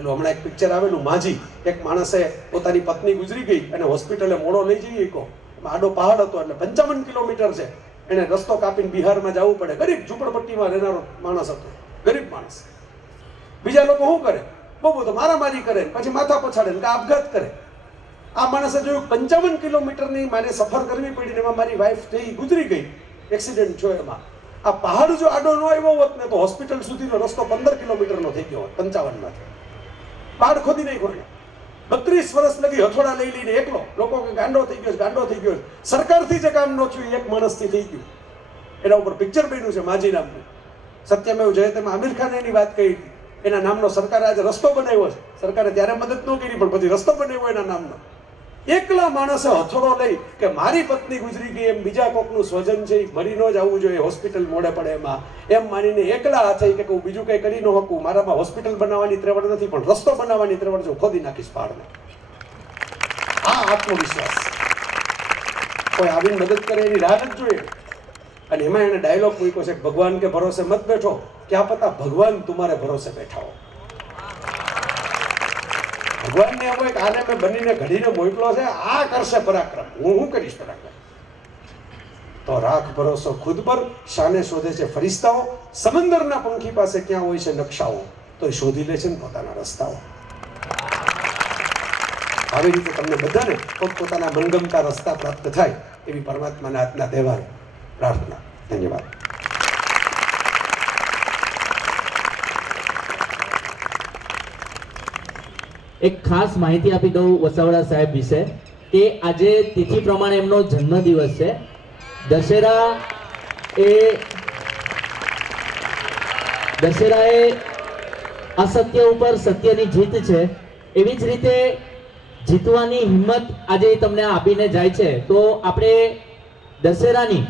પેલું હમણાં એક પિક્ચર આવેલું માજી, એક માણસે પોતાની પત્ની ગુજરી ગઈ અને હોસ્પિટલે મોડો લઈ જઈએ કહો, આડો પહાડ હતો એટલે 55 કિલોમીટર છે, એને રસ્તો કાપીને બિહારમાં જવું પડે. ગરીબ ઝૂંપડપટ્ટીમાં રહેનારો માણસ હતો, ગરીબ માણસ. બીજા લોકો શું કરે, બહુ બધું મારામારી કરે, પછી માથા પછાડે ને આપઘાત કરે. આ માણસે જોયું 55 કિલોમીટરની મારે સફર કરવી પડી ને એમાં મારી વાઈફ થઈ ગુજરી ગઈ, એક્સિડન્ટ થયો એમાં. આ પહાડ જો આડો ન આવ્યો હોત ને તો હોસ્પિટલ સુધીનો રસ્તો 15 કિલોમીટરનો થઈ ગયો હોત 55 માંથી. પહાડ ખોદી નહીં કોઈ. 32 વર્ષ લગી હથોડા લઈ લઈને એકલો. લોકો કે ગાંડો થઈ ગયો, ગાંડો થઈ ગયો. સરકારથી જે કામ ન થયું એક માણસથી થઈ ગયું. એના ઉપર પિક્ચર બન્યું છે માજી નામનું. સત્યમેવ જયતેમાં આમિર ખાન એની વાત કહી. એના નામનો સરકારે આજે રસ્તો બનાવ્યો છે. સરકારે ત્યારે મદદ ન કરી પણ પછી રસ્તો બનાવ્યો એના નામનો. એકલા માણસે હથોડો લઈ કે મારી પત્ની ગુજરી ગઈ, એમ બીજા કોકનું સ્વજન છે મરી ન જવું જોઈએ, હોસ્પિટલ મોડે પડે એમાં, એમ માનીને એકલા હાથે કે હું બીજું કંઈ કરી ન શકું, મારામાં હોસ્પિટલ બનાવવાની ત્રેવડ નથી પણ રસ્તો બનાવવાની ત્રેવડ છે, ખોદી નાખીશ પહાડને. આ આત્મવિશ્વાસ. કોઈ આવીને મદદ કરે એની રાહ જ જોઈએ. અને એમાં એને ડાયલોગ મૂક્યો છે, ભગવાન કે ભરોસે મત બેઠો, ક્યાં પતા ભગવાન તમારે ભરોસે બેઠા હો. ભગવાનને એમ હોય કે આને મેં બનીને ઘડીને મોકલો છે, આ કરશે પરાક્રમ, હું શું કરીશ પરાક્રમ. તો રાખ ભરોસો ખુદ પર, શાને શોધે છે ફરિશ્તાઓ, સમંદરના પંખી પાસે ક્યાં હોય છે નકશાઓ, તો એ શોધી લે છે ને પોતાના રસ્તાઓ. આવી રીતે તમને બધાને પોતપોતાના મનગમતા રસ્તા પ્રાપ્ત થાય એવી પરમાત્માના આજના તહેવાર પ્રાર્થના. ધન્યવાદ. એક ખાસ માહિતી આપી દઉં વસાવડા સાહેબ વિશે કે આજે તિથિ પ્રમાણે એમનો જન્મદિવસ છે. દશેરા એ અસત્ય ઉપર સત્યની જીત છે. એવી જ રીતે જીતવાની હિંમત આજે તમને આપીને જાય છે. તો આપણે દશેરાની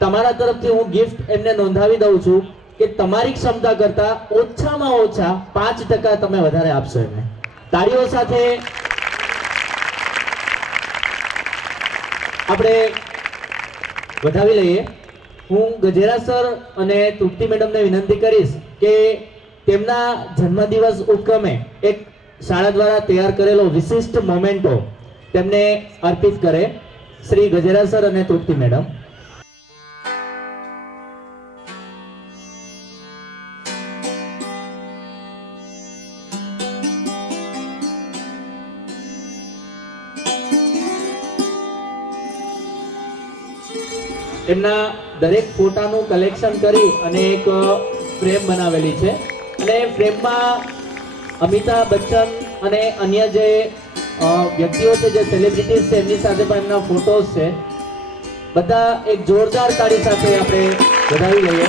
તમારા તરફથી હું ગિફ્ટ એમને નોંધાવી દઉં છું કે તમારી ક્ષમતા કરતા ઓછામાં ઓછા 5% તમે વધારે આપશો એમને. તાળીઓ સાથે આપણે વધાવી લઈએ. હું ગજેરા સર અને તૃપ્તિ મેડમને વિનંતી કરીશ કે તેમના જન્મદિવસ ઉપક્રમે એક શાળા દ્વારા તૈયાર કરેલો વિશિષ્ટ મોમેન્ટો તેમને અર્પિત કરે. શ્રી ગજેરા સર અને તૃપ્તિ મેડમ. એમના દરેક ફોટાનું કલેક્શન કરી અને એક ફ્રેમ બનાવેલી છે અને ફ્રેમમાં અમિતાભ બચ્ચન અને અન્ય જે વ્યક્તિઓ છે, જે સેલિબ્રિટીઝ છે, એમની સાથે પણ એમના ફોટોઝ છે. બધા એક જોરદાર તાળી સાથે આપણે વધાવી લઈએ.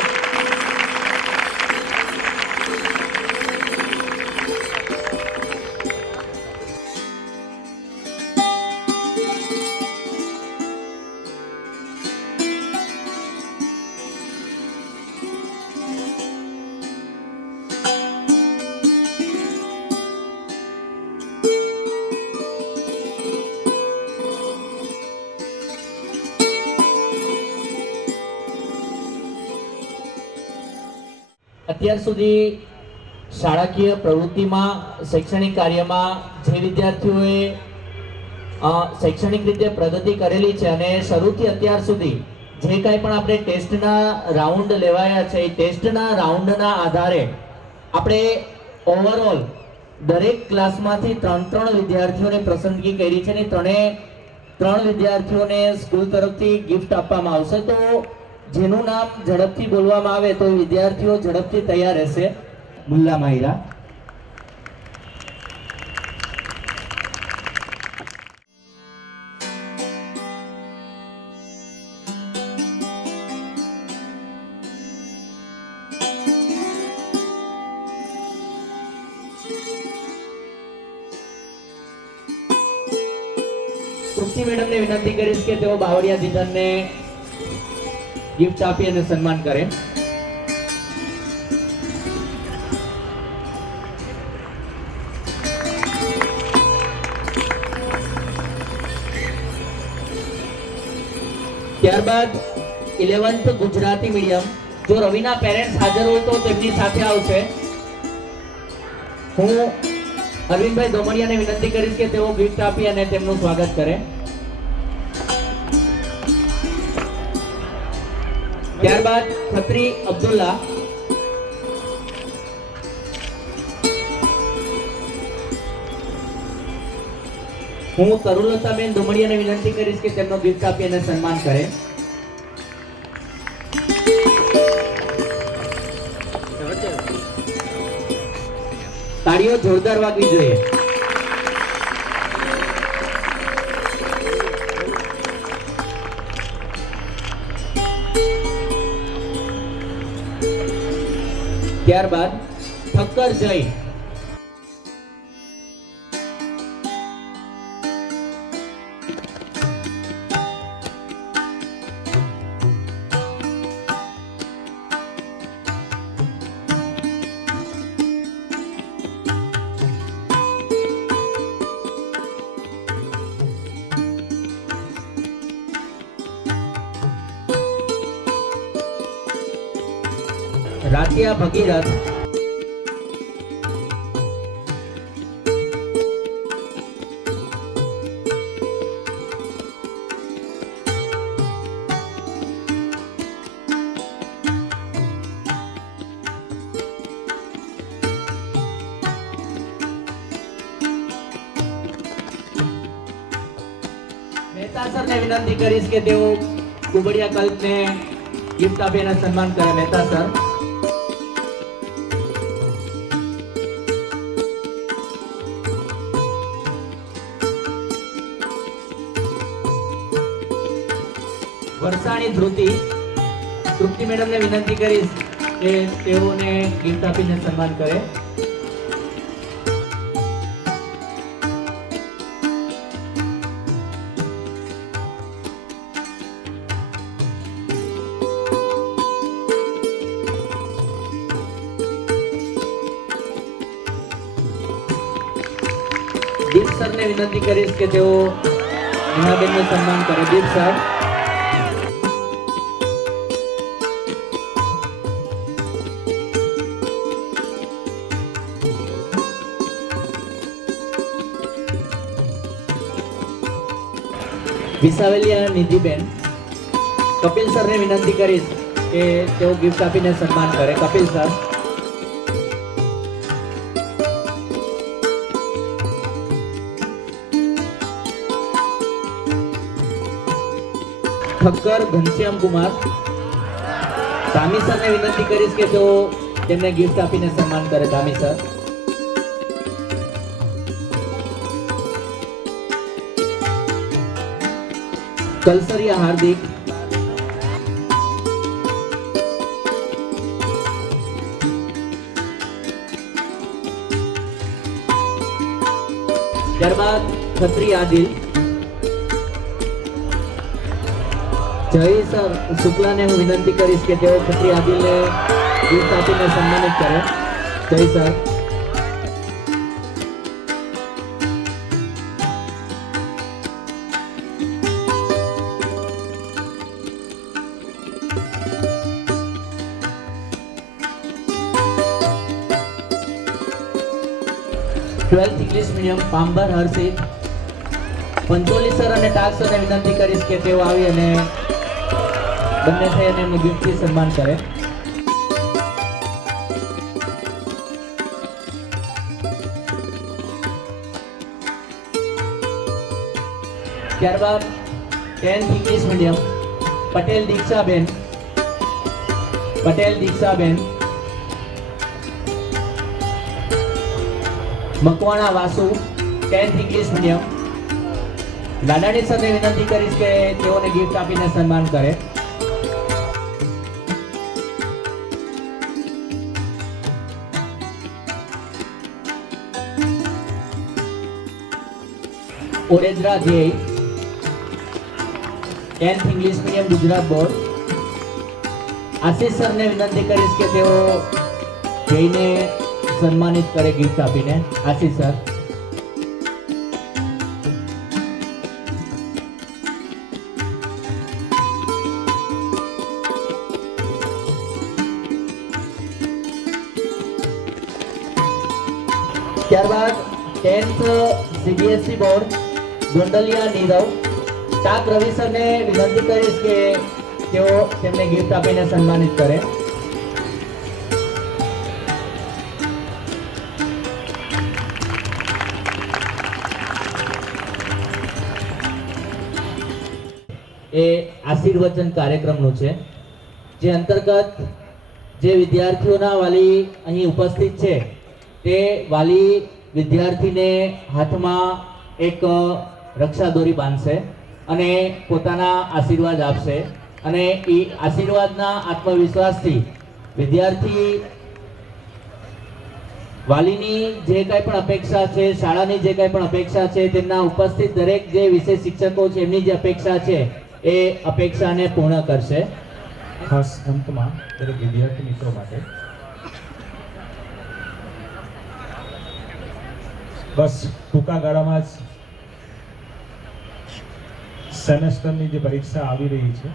અત્યાર સુધી શાળાકીય પ્રવૃત્તિમાં, શૈક્ષણિક કાર્યમાં જે વિદ્યાર્થીઓએ શૈક્ષણિક રીતે પ્રગતિ કરેલી છે અને શરૂથી અત્યાર સુધી જે કાંઈ પણ આપણે ટેસ્ટના રાઉન્ડ લેવાયા છે, એ ટેસ્ટના રાઉન્ડના આધારે આપણે ઓવરઓલ દરેક ક્લાસમાંથી 3 વિદ્યાર્થીઓની પસંદગી કરી છે અને 3 વિદ્યાર્થીઓને સ્કૂલ તરફથી ગિફ્ટ આપવામાં આવશે. તો જેનું નામ ઝડપથી બોલવામાં આવે તો વિદ્યાર્થીઓ ઝડપથી તૈયાર રહેશે. મુલ્લા માહિરા. તૃપ્તિ મેડમને વિનંતી કરીશ કે તેઓ બાવળિયા દીદનને ગિફ્ટ આપી અને સન્માન કરે. ત્યારબાદ 11th ગુજરાતી મીડિયમ. જો રવિના પેરેન્ટ્સ હાજર હોય તો તેમની સાથે આવશે. હું અરવિંદભાઈ દોમડિયાને વિનંતી કરીશ કે તેઓ ગિફ્ટ આપી અને તેમનું સ્વાગત કરે. ત્યારબાદ ખત્રી અબ્દુલ્લા, હું તરુલતાબેન દોમડિયાને વિનંતી કરીશ કે તેમનો ગિફ્ટ આપી અને સન્માન કરે. તાળીઓ જોરદાર વાગવી જોઈએ. ત્યારબાદ ઠક્કર જય, રાતિયા ભગીરથ, મહેતા સરને વિનંતી કરીશ કે તેઓ કુબડિયા કલ્પને ગિફ્ટ આપી અને સન્માન કરે. મહેતા સર, વરસાણી તૃપ્તિ મેડમને વિનંતી કરીશ કે તેઓને ગિફ્ટ આપીને સન્માન કરે. દીપ સરને વિનંતી કરીશ કે તેઓ નેહાબેનનું સન્માન કરે. દીપ સર, વિસાવેલિયા નિધિબેન, કપિલ સરને વિનંતી કરીશ કે તેઓ ગિફ્ટ આપીને સન્માન કરે. કપિલ સર, ઠક્કર ઘનશ્યામ કુમાર, ધામી સરને વિનંતી કરીશ કે તેઓ તેમને ગિફ્ટ આપીને સન્માન કરે. ધામી સર, કલસરિયા હાર્દિક, ત્યારબાદ ખત્રી આદિલ, જય સર શુક્લાને હું વિનંતી કરીશ કે તેઓ ખત્રી આદિલને ગિફ્ટ આપીને સન્માનિત કરે. જય સર, ટ્વેલ્થ ઇંગ્લિશ મીડિયમ પાંબર હર્ષિત, પંચોલી સર અને ટાક સરને વિનંતી કરીશ કે તેઓ આવી અને બંને થઈ અને એમનું ગિફ્ટથી સન્માન કરે. ત્યારબાદ 10th ઇંગ્લિશ મીડિયમ પટેલ દીક્ષાબેન, Makwana Vasu, 10th English medium. Ladani સરને વિનંતી કરીશ કે તેઓને ગિફ્ટ આપીને સન્માન કરે. ઓરેદ્રા Dhyey, 10th English medium Gujarat board. Ashish સરને વિનંતી કરીશ કે તેઓ જઈને સન્માનિત કરે ગિફ્ટ આપીને. આશીષ સર, ત્યારબાદ 10th CBSE board Gondaliya Nirav. Tak Ravi સરને વિનંતી કરીશ કે તેઓ તેમને ગિફ્ટ આપીને સન્માનિત કરે. એ આશીર્વચન કાર્યક્રમનું છે, જે અંતર્ગત જે વિદ્યાર્થીઓના વાલી અહીં ઉપસ્થિત છે તે વાલી વિદ્યાર્થીને હાથમાં એક રક્ષા દોરી બાંધશે અને પોતાના આશીર્વાદ આપશે અને એ આશીર્વાદના આત્મવિશ્વાસથી વિદ્યાર્થી વાલીની જે કાંઈ પણ અપેક્ષા છે, શાળાની જે કાંઈ પણ અપેક્ષા છે, તેમના ઉપસ્થિત દરેક જે વિશેષ શિક્ષકો છે એમની જે અપેક્ષા છે એ અપેક્ષાને પૂર્ણ કરશે. ખાસ અંતમાં દરેક વિદ્યાર્થી મિત્રો માટે બસ ટૂંકા ગાળામાં જ સેમેસ્ટરની જે પરીક્ષા આવી રહી છે,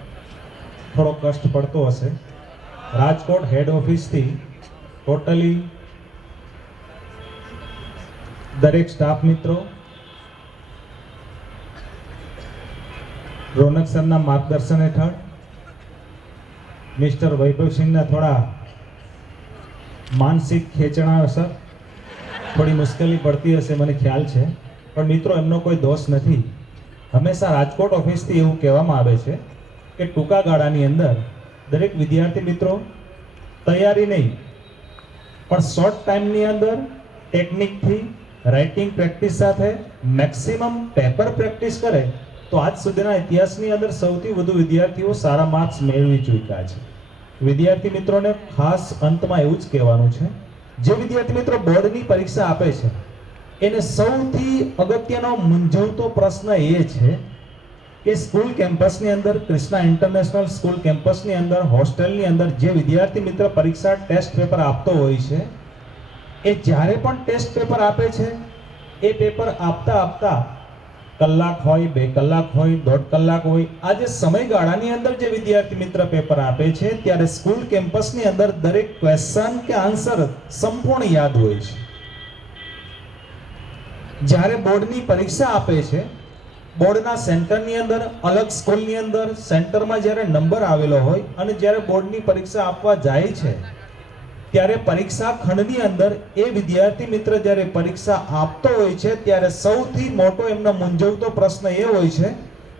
થોડો કષ્ટ પડતો હશે. રાજકોટ હેડ ઓફિસથી ટોટલી દરેક સ્ટાફ મિત્રો રોનક સરના માર્ગદર્શન હેઠળ મિસ્ટર વૈભવસિંહના થોડા માનસિક ખેંચણા અસર થોડી મુશ્કેલી પડતી હશે, મને ખ્યાલ છે, પણ મિત્રો એમનો કોઈ દોષ નથી. હંમેશા રાજકોટ ઓફિસથી એવું કહેવામાં આવે છે કે ટૂંકા ગાળાની અંદર દરેક વિદ્યાર્થી મિત્રો તૈયારી નહીં પણ શોર્ટ ટાઈમની અંદર ટેકનિકથી રાઇટિંગ પ્રેક્ટિસ સાથે મેક્સિમમ પેપર પ્રેક્ટિસ કરે તો આજ સુધીના ઇતિહાસની અંદર સૌથી વધુ વિદ્યાર્થીઓ સારા માર્ક્સ મેળવી ચૂક્યા છે. વિદ્યાર્થી મિત્રોને ખાસ અંતમાં એવું જ કહેવાનું છે, જે વિદ્યાર્થી મિત્રો બોર્ડની પરીક્ષા આપે છે એને સૌથી અગત્યનો મૂંઝવતો પ્રશ્ન એ છે કે સ્કૂલ કેમ્પસની અંદર, કૃષ્ણા ઇન્ટરનેશનલ સ્કૂલ કેમ્પસની અંદર, હોસ્ટેલની અંદર જે વિદ્યાર્થી મિત્ર પરીક્ષા ટેસ્ટ પેપર આપતો હોય છે એ જ્યારે પણ ટેસ્ટ પેપર આપે છે એ પેપર આપતા આપતા કલાક હોય, 2 કલાક હોય, 1.5 કલાક હોય, આ જે સમયગાળાની અંદર જે વિદ્યાર્થી મિત્ર પેપર આપે છે ત્યારે સ્કૂલ કેમ્પસની અંદર દરેક ક્વેશ્ચન કે આન્સર સંપૂર્ણ યાદ હોય છે. જ્યારે બોર્ડની પરીક્ષા આપે છે, બોર્ડના સેન્ટરની અંદર, અલગ સ્કૂલની અંદર સેન્ટરમાં જ્યારે નંબર આવેલો હોય અને જ્યારે બોર્ડની પરીક્ષા આપવા જાય છે ત્યારે પરીક્ષા ખંડની અંદર એ વિદ્યાર્થી મિત્ર જ્યારે પરીક્ષા આપતો હોય છે ત્યારે સૌથી મોટો એમનો મૂંઝવતો પ્રશ્ન એ હોય છે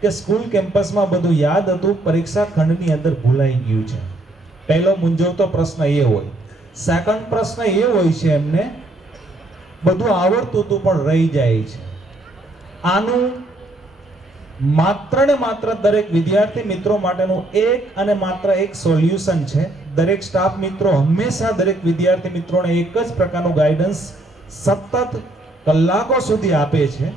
કે સ્કૂલ કેમ્પસમાં બધું યાદ હતું, પરીક્ષા ખંડની અંદર ભૂલાઈ ગયું છે. પહેલો મૂંઝવતો પ્રશ્ન એ હોય. સેકન્ડ પ્રશ્ન એ હોય છે એમને બધું આવડતું હતું પણ રહી જાય છે. આનું માત્ર ને માત્ર દરેક વિદ્યાર્થી મિત્રો માટેનું એક અને માત્ર એક સોલ્યુશન છે. દરેક સ્ટાફ મિત્રો હંમેશા દરેક વિદ્યાર્થી મિત્રોને એક જ પ્રકારનું ગાઈડન્સ સતત કલાકો સુધી આપે છે.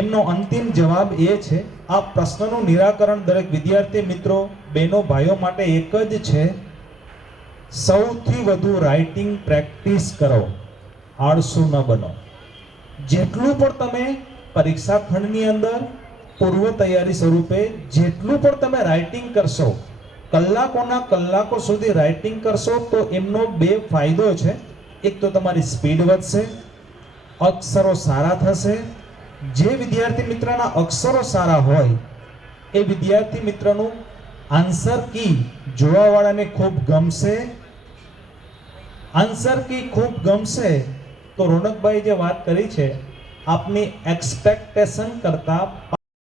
એમનો અંતિમ જવાબ એ છે, આ પ્રશ્નનું નિરાકરણ દરેક વિદ્યાર્થી મિત્રો, બહેનો, ભાઈઓ માટે એક જ છે, સૌથી વધુ રાઇટિંગ પ્રેક્ટિસ કરો, આળસુ ન બનો. જેટલું પણ તમે પરીક્ષા ખંડની અંદર પૂર્વ તૈયારી સ્વરૂપે જેટલું પણ તમે રાઇટિંગ કરશો, કલાકોના કલાકો સુધી રાઇટિંગ કરશો તો એમનો 2 ફાયદો છે. એક તો તમારી સ્પીડ વધશે, અક્ષરો સારા થશે. જે વિદ્યાર્થી મિત્રના અક્ષરો સારા હોય એ વિદ્યાર્થી મિત્રનું આન્સર કી જોવાવાળાને ખૂબ ગમશે. આન્સર કી ખૂબ ગમશે તો રોનકભાઈ જે વાત કરી છે, આપની એક્સપેક્ટેશન કરતા